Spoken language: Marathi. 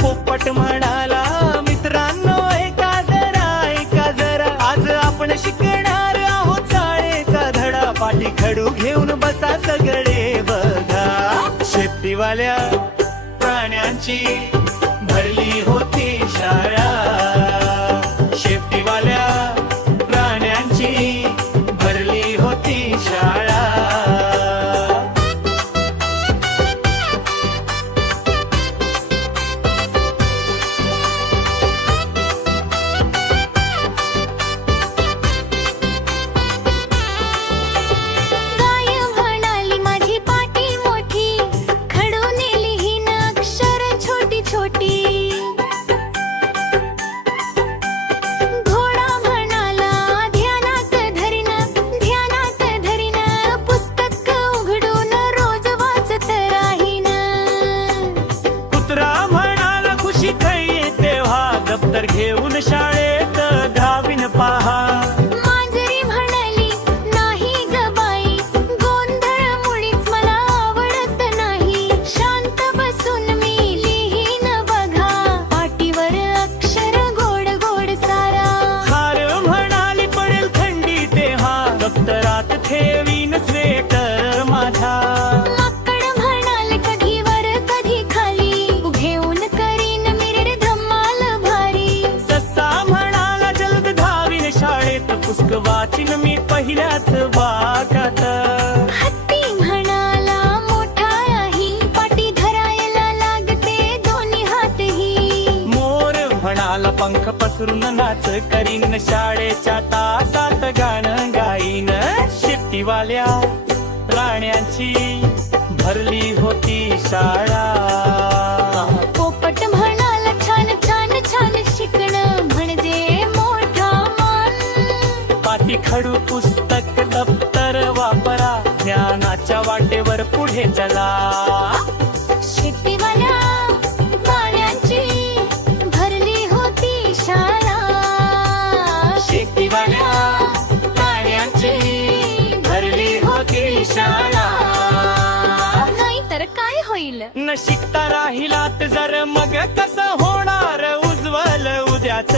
पोपट म्हणाला मित्रांनो ऐका जरा आज आपण शिकणार आहोत चाळेचा धडा पाठी खडू घेऊन बसा सगळे बघा शेपटीवाल्या प्राण्यांची भरली होती शाळा शेपटीवाल्या प्राण्यांची भरली होती शाळा दप्तर घेऊन शाळेत धावीन पहा मांजरी म्हणाली नाही ग बाई गोंधळ मुळीच मला आवडत नाही शांत बसून मी लिहीन बघा पाटीवर अक्षर गोड गोड सारा खार म्हणाली पडेल थंडी तेव्हा दप्तरात ठेवीन स्वेटर माझा माकड म्हणाले कधी वर कधी खाली घेऊन करीन मिरड धम्माल भारी पुस्तक वाचिन मी पहिल्याच वाक्यात हत्ती म्हणाला मोठा आहे पाटी धरायला लागते दोन्ही हातही मोर म्हणाला पंख पसरून नाच करीन शाळेच्या तासात गाणं गाईन शेपटीवाल्या प्राण्यांची भरली होती शाळा पोपट म्हणाला छान छान छान शिकणं म्हणजे मोठा मान पाटी खडू पुस्तक दप्तर वापरा ज्ञानाच्या वाटेवर पुढे चला शेपटीवाल्या प्राण्यांची भरली होती शाळा शेपटीवाल्या प्राण्यांची भरली होती शाळा नाही तर काय होईल न शिकता राहिलात जर मग कसं होणार उज्ज्वल उद्याच